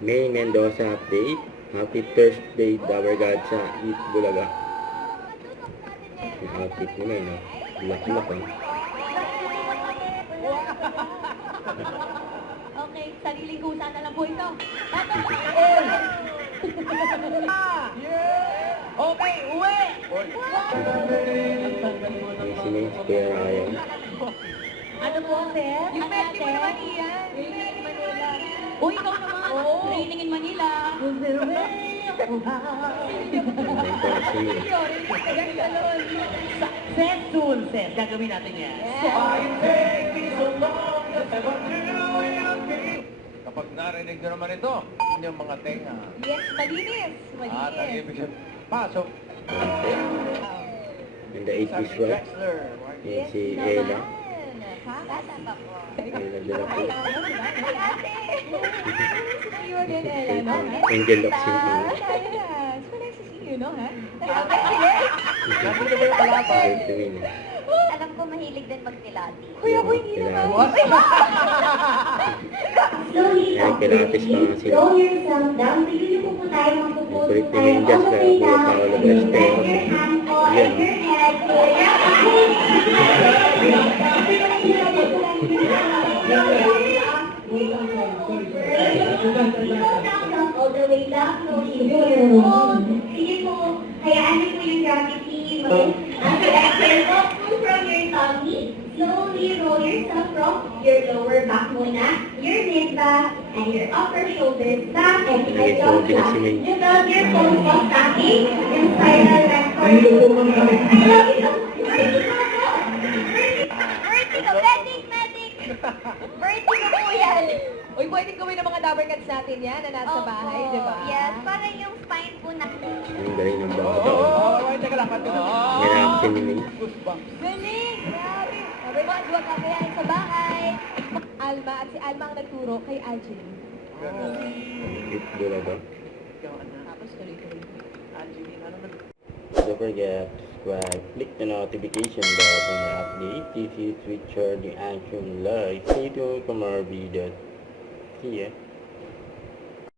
May Mendoza update. Happy Thursday, Dabber God sa Eat Bulaga. Yung outfit ni May, no? Laki-laki. Okay, sariling kusa na lang po ito. Okay, uwi! Yung si May, si Kuya Ryan. Ano po, sir? Yung Ano Melty mo natin? naman iyan. Training in Manila. Uy, ikaw naman. Training in Manila. Ganda yung pala si May. Ses soon, Ses. Gagawin natin yan. Kapag narinig nyo naman ito, inyong mga tenga. Yes, malinis. At ang ibig sabihin, pasok. And the 80s rock. Drexler. Yung si Ella. Bata pa po. Ella de la Cruz. Ate! See you again, Ella, no? Angel of Singing. Yes, so nice to see you, no, ha? Nandito ba yung kalaban? Great to win. Alam ko mahilig din magtilati. Kuya ko, hindi naman. What? Ay, pilates pa nga sila. Roll yourself down. Bigyan niyo po tayo Yung magpupunta kulit ni tayo Mendes, all the kaya way puro down. Paolo Estero. Your hand po Yan. and your head. All the way down. So, sige po, hayaan niyo po yung gravity. After exhale, walk through from your tummy. Slowly roll yourself from your lower back muna, your mid back, and your upper shoulders back, and Okay, so adjust bilis si back. May. You build your pose while standing in spiral record. I love you. Vertigo, medic! Vertigo po yan. Uy, pwedeng gawin ng mga dabber cats natin yan na nasa bahay, di ba? Yes, parang yung spine po na. Ang galing ng Oo, bata. oo, teka lang. Yan ang action ni May. Goosebumps. Galing! Grabe! Sabi mo, duwag kakayain sa bahay. Alma, at si Alma ang nagturo kay Algin. Eat Bulaga. Tapos tuloy-tuloy. Algin, ano man? Don't forget to subscribe, click the notification bell for my update. This is Richard the Action Live. Stay tuned for more videos. See ya.